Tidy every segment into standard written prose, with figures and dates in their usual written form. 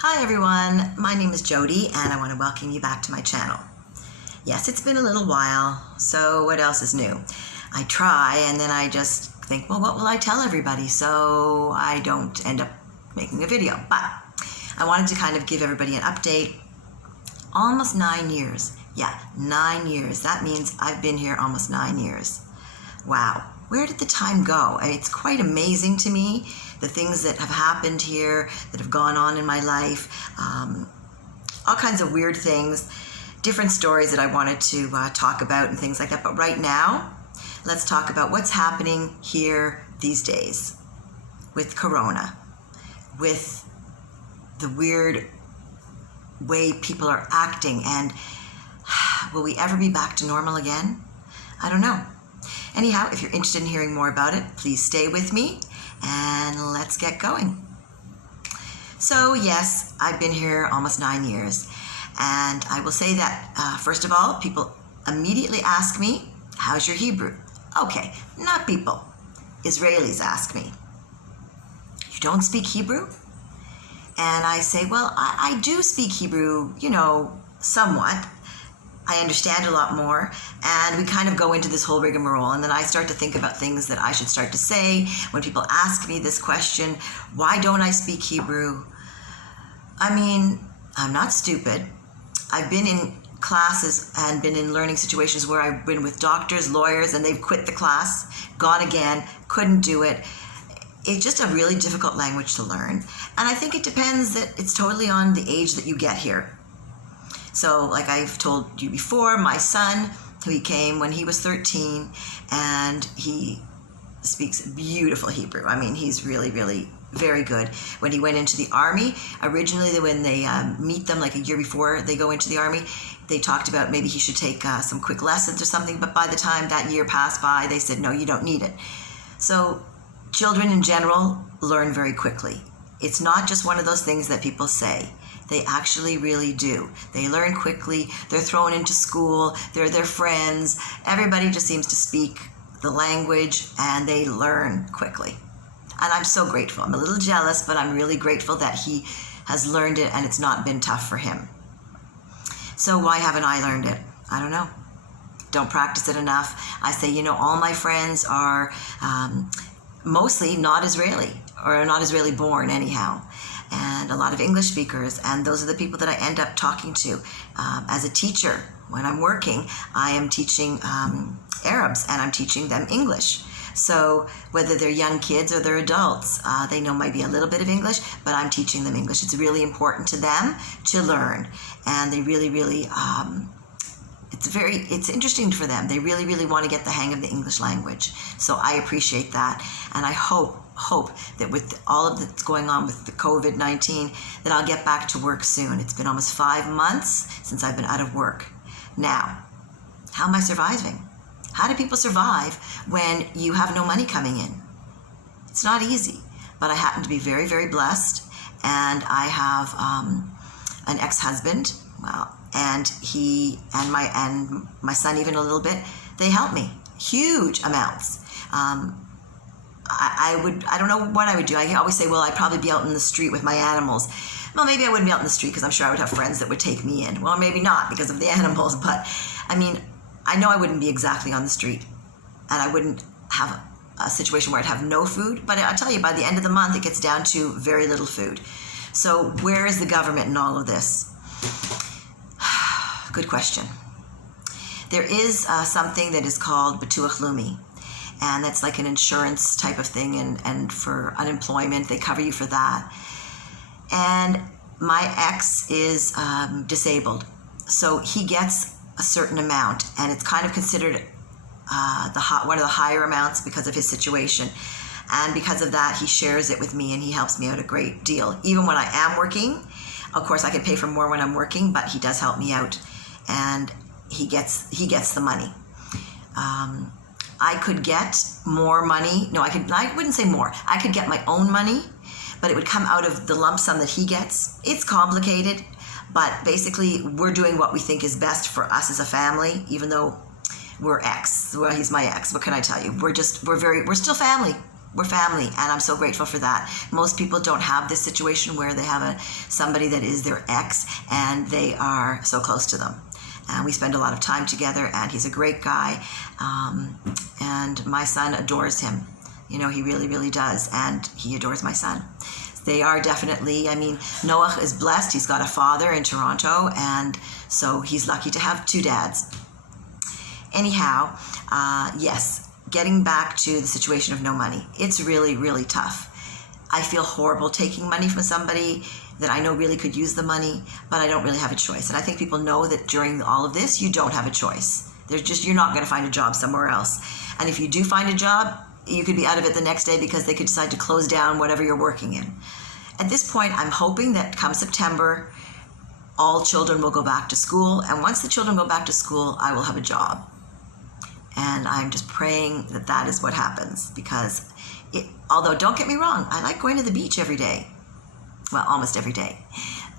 Hi everyone, my name is Jody and I want to welcome you back to my channel. Yes, it's been a little while, so what else is new? I try and then I just think, well, what will I tell everybody? So I don't end up making a video, but I wanted to kind of give everybody an update. Almost 9 years. Yeah, 9 years. That means I've been here almost 9 years. Wow. Where did the time go? I mean, it's quite amazing to me, the things that have happened here, that have gone on in my life, all kinds of weird things, different stories that I wanted to talk about and things like that. But right now, let's talk about what's happening here these days with Corona, with the weird way people are acting, and will we ever be back to normal again? I don't know. Anyhow, if you're interested in hearing more about it, please stay with me and let's get going. So yes, I've been here almost 9 years, and I will say that first of all, people immediately ask me, how's your Hebrew? Okay, not people. Israelis ask me, you don't speak Hebrew? And I say, well, I do speak Hebrew, somewhat. I understand a lot more, and we kind of go into this whole rigmarole, and then I start to think about things that I should start to say when people ask me this question, why don't I speak Hebrew? I mean, I'm not stupid. I've been in classes and been in learning situations where I've been with doctors, lawyers, and they've quit the class, gone again, couldn't do it. It's just a really difficult language to learn, and I think it depends that it's totally on the age that you get here. So like I've told you before, my son, he came when he was 13, and he speaks beautiful Hebrew. I mean, he's really, really very good. When he went into the army, originally when they meet them like a year before they go into the army, they talked about maybe he should take some quick lessons or something, but by the time that year passed by, they said, no, you don't need it. So children in general learn very quickly. It's not just one of those things that people say. They actually really do. They learn quickly. They're thrown into school. They're their friends. Everybody just seems to speak the language, and they learn quickly. And I'm so grateful. I'm a little jealous, but I'm really grateful that he has learned it and it's not been tough for him. So why haven't I learned it? I don't know. Don't practice it enough. I say, all my friends are mostly not Israeli, or not Israeli born anyhow, and a lot of English speakers, and those are the people that I end up talking to. As a teacher, when I'm working, I am teaching Arabs, and I'm teaching them English. So whether they're young kids or they're adults, they know maybe a little bit of English, but I'm teaching them English. It's really important to them to learn, and they really, really, it's interesting for them. They really, really want to get the hang of the English language. So I appreciate that, and I hope that with all of that's going on with the COVID-19, that I'll get back to work soon. It's been almost 5 months since I've been out of work. Now, how am I surviving? How do people survive when you have no money coming in? It's not easy, but I happen to be very, very blessed, and I have an ex-husband, and he and my son even a little bit. They help me huge amounts. I don't know what I would do. I always say, well, I'd probably be out in the street with my animals. Well, maybe I wouldn't be out in the street because I'm sure I would have friends that would take me in. Well, maybe not because of the animals, but I mean, I know I wouldn't be exactly on the street, and I wouldn't have a situation where I'd have no food, but I'll tell you, by the end of the month, it gets down to very little food. So where is the government in all of this? Good question. There is something that is called Bituach Lumi, and that's like an insurance type of thing, and for unemployment, they cover you for that. And my ex is disabled, so he gets a certain amount, and it's kind of considered one of the higher amounts because of his situation. And because of that, he shares it with me, and he helps me out a great deal. Even when I am working, of course, I can pay for more when I'm working, but he does help me out, and he gets the money. I could get more money. No, I wouldn't say more. I could get my own money, but it would come out of the lump sum that he gets. It's complicated, but basically we're doing what we think is best for us as a family, even though we're ex. Well, he's my ex. What can I tell you? We're still family. We're family, and I'm so grateful for that. Most people don't have this situation where they have somebody that is their ex and they are so close to them. And we spend a lot of time together, and he's a great guy. And my son adores him. You know, he really, really does. And he adores my son. They are definitely, I mean, Noah is blessed. He's got a father in Toronto, and so he's lucky to have two dads. Anyhow, yes, getting back to the situation of no money. It's really, really tough. I feel horrible taking money from somebody that I know really could use the money, but I don't really have a choice. And I think people know that during all of this, you don't have a choice. You're not going to find a job somewhere else. And if you do find a job, you could be out of it the next day because they could decide to close down whatever you're working in. At this point, I'm hoping that come September, all children will go back to school. And once the children go back to school, I will have a job. And I'm just praying that that is what happens, because although don't get me wrong, I like going to the beach every day. Well, almost every day.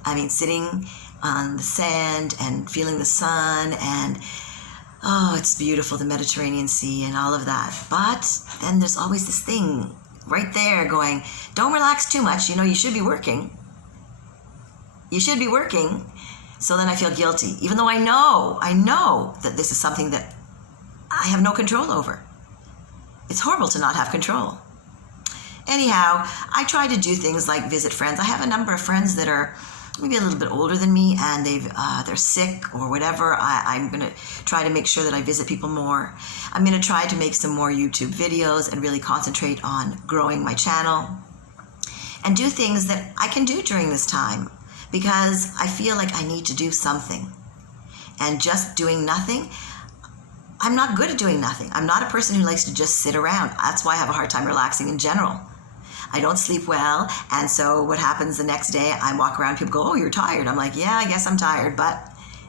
I mean, sitting on the sand and feeling the sun, and oh, it's beautiful, the Mediterranean Sea and all of that. But then there's always this thing right there going, don't relax too much. You know, you should be working. You should be working. So then I feel guilty, even though I know that this is something that I have no control over. It's horrible to not have control. Anyhow, I try to do things like visit friends. I have a number of friends that are maybe a little bit older than me, and they're sick or whatever. I'm going to try to make sure that I visit people more. I'm going to try to make some more YouTube videos and really concentrate on growing my channel and do things that I can do during this time, because I feel like I need to do something. And just doing nothing, I'm not good at doing nothing. I'm not a person who likes to just sit around. That's why I have a hard time relaxing in general. I don't sleep well, and so what happens the next day, I walk around, people go, oh, you're tired. I'm like, yeah, I guess I'm tired, but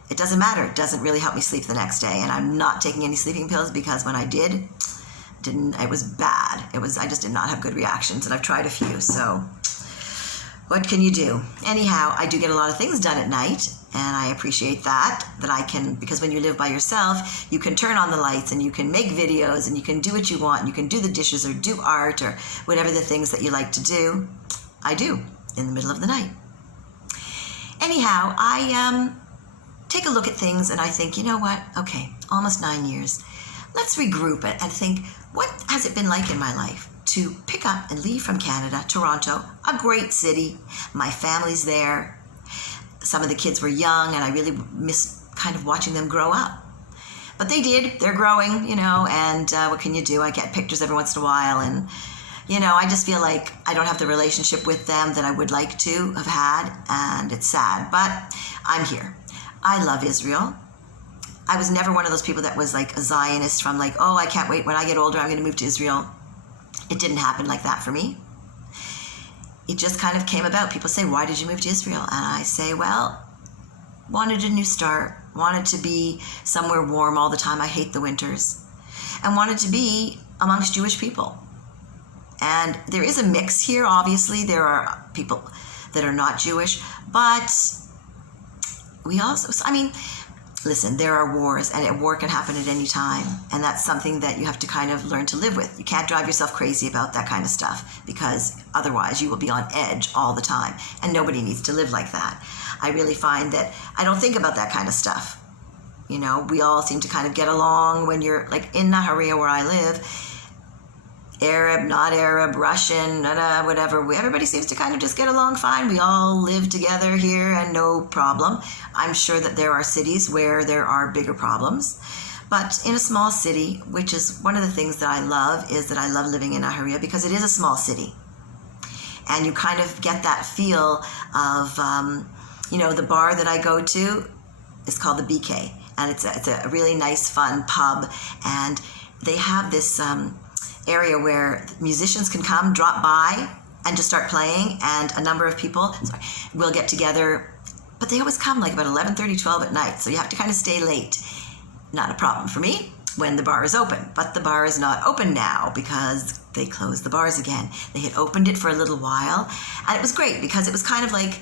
it doesn't matter. It doesn't really help me sleep the next day, and I'm not taking any sleeping pills, because when I did, it was bad. I just did not have good reactions, and I've tried a few, so what can you do? Anyhow, I do get a lot of things done at night, and I appreciate that I can, because when you live by yourself, you can turn on the lights and you can make videos and you can do what you want and you can do the dishes or do art or whatever the things that you like to do. I do in the middle of the night. Anyhow, I take a look at things and I think, you know what? Okay, almost 9 years. Let's regroup it and think, what has it been like in my life to pick up and leave from Canada, Toronto, a great city. My family's there. Some of the kids were young, and I really miss kind of watching them grow up. But they did. They're growing, you know, and what can you do? I get pictures every once in a while, and, you know, I just feel like I don't have the relationship with them that I would like to have had, and it's sad. But I'm here. I love Israel. I was never one of those people that was like a Zionist from like, oh, I can't wait. When I get older, I'm going to move to Israel. It didn't happen like that for me. It just kind of came about. People say, why did you move to Israel? And I say, well, wanted a new start, wanted to be somewhere warm all the time. I hate the winters. And wanted to be amongst Jewish people. And there is a mix here, obviously. There are people that are not Jewish. But we also, I mean, listen, there are wars, and a war can happen at any time, and that's something that you have to kind of learn to live with. You can't drive yourself crazy about that kind of stuff, because otherwise you will be on edge all the time, and nobody needs to live like that. I really find that I don't think about that kind of stuff. You know, we all seem to kind of get along when you're, like in Nahariya where I live, Arab, not Arab, Russian, whatever. Everybody seems to kind of just get along fine. We all live together here and no problem. I'm sure that there are cities where there are bigger problems. But in a small city, which is one of the things that I love, is that I love living in Nahariya because it is a small city. And you kind of get that feel of, you know, the bar that I go to is called the BK. And it's a really nice, fun pub. And they have this area where musicians can come, drop by, and just start playing, and a number of people will get together, but they always come like about 11:30, 12 at night, so you have to kind of stay late. Not a problem for me when the bar is open, but the bar is not open now because they closed the bars again. They had opened it for a little while, and it was great because it was kind of like,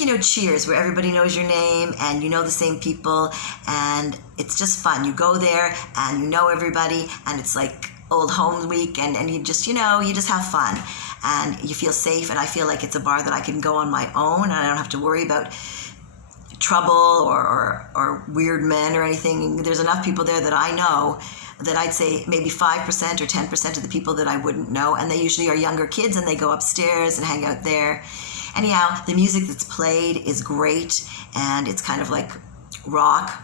you know, Cheers, where everybody knows your name and you know the same people, and it's just fun. You go there and you know everybody, and it's like old home week, and you just, you just have fun and you feel safe. And I feel like it's a bar that I can go on my own and I don't have to worry about trouble or weird men or anything. There's enough people there that I know that I'd say maybe 5% or 10% of the people that I wouldn't know, and they usually are younger kids and they go upstairs and hang out there. Anyhow, the music that's played is great, and it's kind of like rock,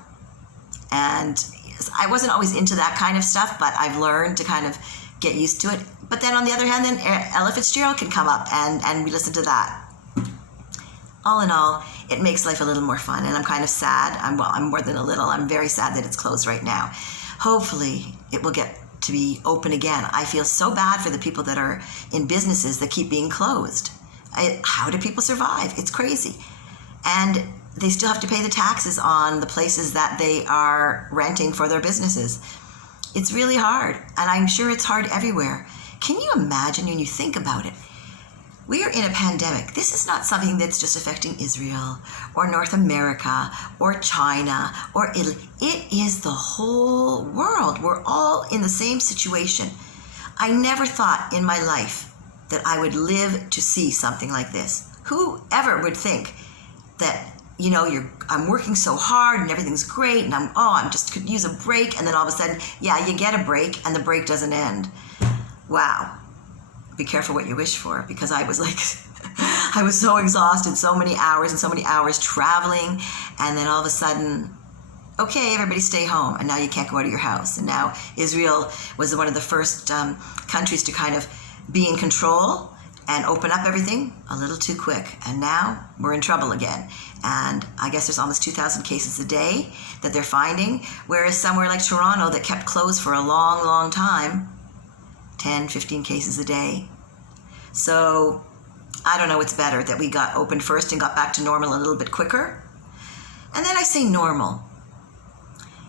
and I wasn't always into that kind of stuff, but I've learned to kind of get used to it. But then on the other hand, then Ella Fitzgerald can come up and we listen to that. All in all, it makes life a little more fun, and I'm kind of sad. I'm more than a little. I'm very sad that it's closed right now. Hopefully, it will get to be open again. I feel so bad for the people that are in businesses that keep being closed. How do people survive? It's crazy. And they still have to pay the taxes on the places that they are renting for their businesses. It's really hard, and I'm sure it's hard everywhere. Can you imagine when you think about it? We are in a pandemic. This is not something that's just affecting Israel or North America or China or Italy. It is the whole world. We're all in the same situation. I never thought in my life that I would live to see something like this. Whoever would think that, I'm working so hard and everything's great and I'm just could use a break, and then all of a sudden, you get a break and the break doesn't end. Wow. Be careful what you wish for, because I was I was so exhausted, so many hours traveling, and then all of a sudden, okay, everybody stay home, and now you can't go out of your house. And now Israel was one of the first countries to kind of be in control and open up everything a little too quick, and now we're in trouble again. And I guess there's almost 2,000 cases a day that they're finding, whereas somewhere like Toronto that kept closed for a long, long time, 10, 15 cases a day. So I don't know what's better, that we got open first and got back to normal a little bit quicker. And then I say normal.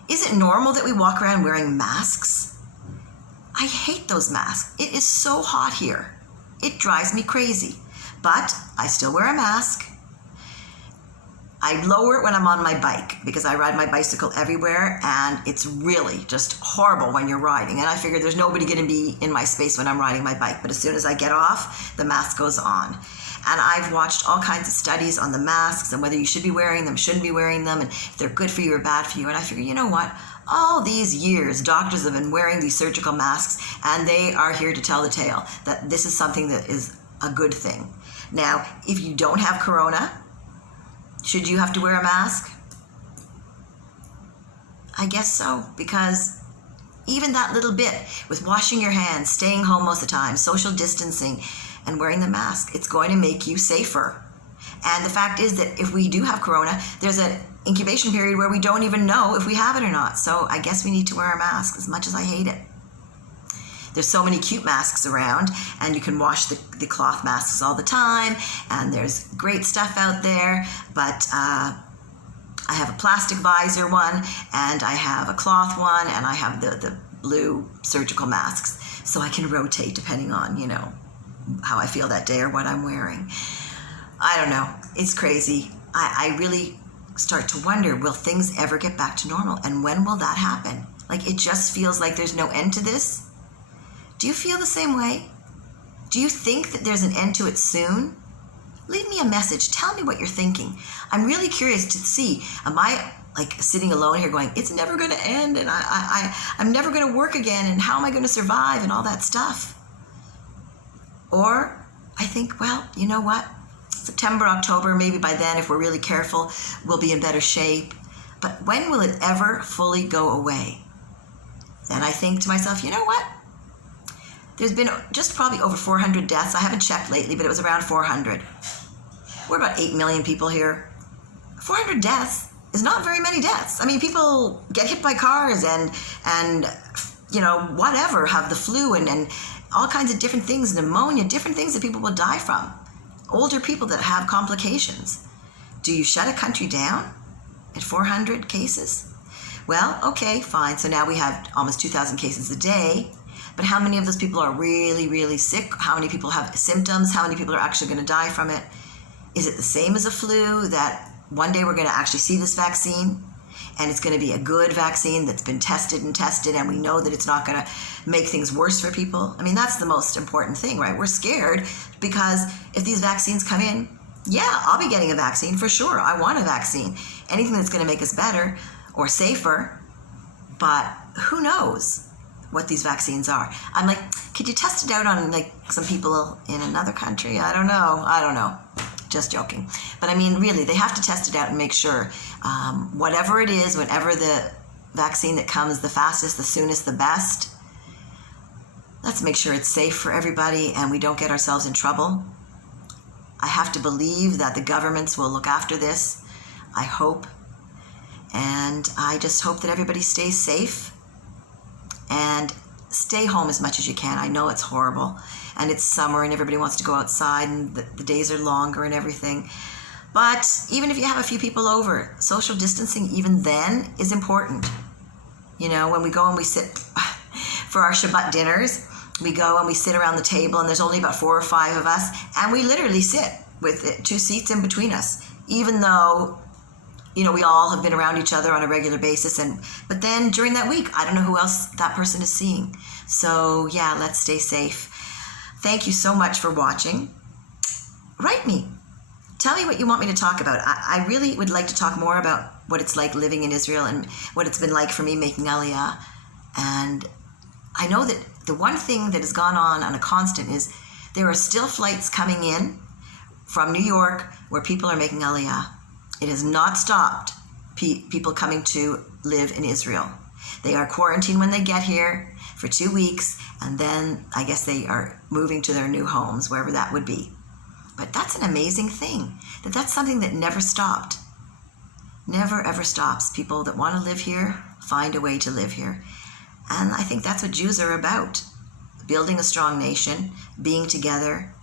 Is it normal that we walk around wearing masks? I hate those masks. It is so hot here. It drives me crazy. But I still wear a mask. I lower it when I'm on my bike, because I ride my bicycle everywhere, and it's really just horrible when you're riding. And I figure there's nobody going to be in my space when I'm riding my bike. But as soon as I get off, the mask goes on. And I've watched all kinds of studies on the masks and whether you should be wearing them, shouldn't be wearing them, and if they're good for you or bad for you. And I figure, you know what? All these years, doctors have been wearing these surgical masks, and they are here to tell the tale that this is something that is a good thing. Now, if you don't have corona, should you have to wear a mask? I guess so, because even that little bit with washing your hands, staying home most of the time, social distancing, and wearing the mask, it's going to make you safer. And the fact is that if we do have corona, there's an incubation period where we don't even know if we have it or not. So I guess we need to wear a mask, as much as I hate it. There's so many cute masks around, and you can wash the cloth masks all the time, and there's great stuff out there, but I have a plastic visor one, and I have a cloth one, and I have the blue surgical masks, so I can rotate depending on, how I feel that day or what I'm wearing. I don't know. It's crazy. I really start to wonder, will things ever get back to normal, and when will that happen? It just feels like there's no end to this. Do you feel the same way? Do you think that there's an end to it soon? Leave me a message. Tell me what you're thinking. I'm really curious to see, am I sitting alone here going, it's never going to end, and I'm never going to work again, and how am I going to survive, and all that stuff? Or I think, well, you know what? September, October, maybe by then, if we're really careful, we'll be in better shape. But when will it ever fully go away? Then I think to myself, you know what? There's been just probably over 400 deaths. I haven't checked lately, but it was around 400. We're about 8 million people here. 400 deaths is not very many deaths. I mean, people get hit by cars and whatever, have the flu and all kinds of different things, pneumonia, different things that people will die from. Older people that have complications. Do you shut a country down at 400 cases? Well, okay, fine. So now we have almost 2,000 cases a day. But how many of those people are really, really sick? How many people have symptoms? How many people are actually going to die from it? Is it the same as a flu, that one day we're going to actually see this vaccine? and it's going to be a good vaccine that's been tested and tested, and we know that it's not going to make things worse for people. I mean, that's the most important thing, right? We're scared because if these vaccines come in, yeah, I'll be getting a vaccine for sure. I want a vaccine. Anything that's going to make us better or safer, but who knows what these vaccines are. I'm like, could you test it out on like some people in another country? I don't know. Just joking. But I mean, really, they have to test it out and make sure whatever it is, whatever the vaccine that comes the fastest, the soonest, the best, let's make sure it's safe for everybody and we don't get ourselves in trouble. I have to believe that the governments will look after this. I hope. And I just hope that everybody stays safe and stay home as much as you can. I know it's horrible and it's summer and everybody wants to go outside and the days are longer and everything. But even if you have a few people over, social distancing even then is important. You know, when we go and we sit for our Shabbat dinners, we go and we sit around the table and there's only about 4 or 5 of us and we literally sit with 2 seats in between us, even though, you know, we all have been around each other on a regular basis. But then during that week, I don't know who else that person is seeing. So yeah, let's stay safe. Thank you so much for watching. Write me. Tell me what you want me to talk about. I really would like to talk more about what it's like living in Israel and what it's been like for me making Aliyah. And I know that the one thing that has gone on a constant is there are still flights coming in from New York where people are making Aliyah. It has not stopped people coming to live in Israel. They are quarantined when they get here for 2 weeks, and then I guess they are moving to their new homes, wherever that would be. But that's an amazing thing, that's something that never stopped. Never, ever stops. People that want to live here find a way to live here. And I think that's what Jews are about. Building a strong nation, being together,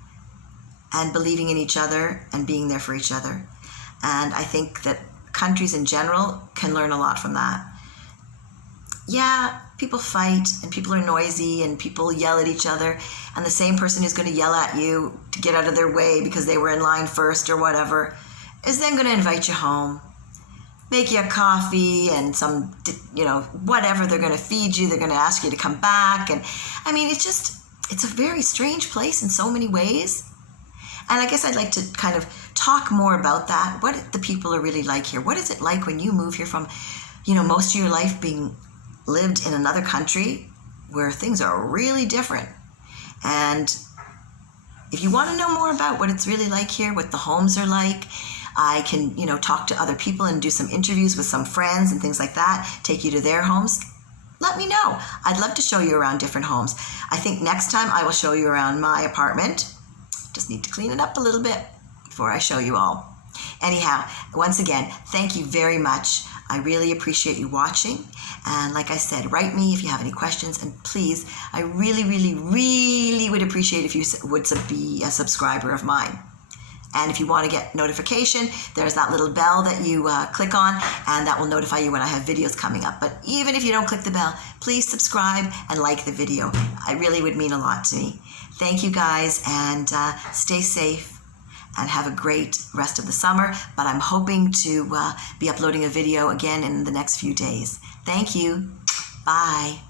and believing in each other and being there for each other. And I think that countries in general can learn a lot from that. Yeah, people fight and people are noisy and people yell at each other, and the same person who's going to yell at you to get out of their way because they were in line first or whatever is then going to invite you home, make you a coffee and some, whatever they're going to feed you. They're going to ask you to come back. And I mean, it's a very strange place in so many ways. And I guess I'd like to kind of talk more about that. What the people are really like here. What is it like when you move here from, most of your life being lived in another country where things are really different? And if you want to know more about what it's really like here, what the homes are like, I can, talk to other people and do some interviews with some friends and things like that, take you to their homes. Let me know. I'd love to show you around different homes. I think next time I will show you around my apartment. Just need to clean it up a little bit before I show you all. Anyhow, once again, thank you very much. I really appreciate you watching. And like I said, write me if you have any questions. And please, I really, really, really would appreciate if you would be a subscriber of mine. And if you want to get notification, there's that little bell that you click on, and that will notify you when I have videos coming up. But even if you don't click the bell, please subscribe and like the video. It really would mean a lot to me. Thank you guys, and stay safe and have a great rest of the summer. But I'm hoping to be uploading a video again in the next few days. Thank you. Bye.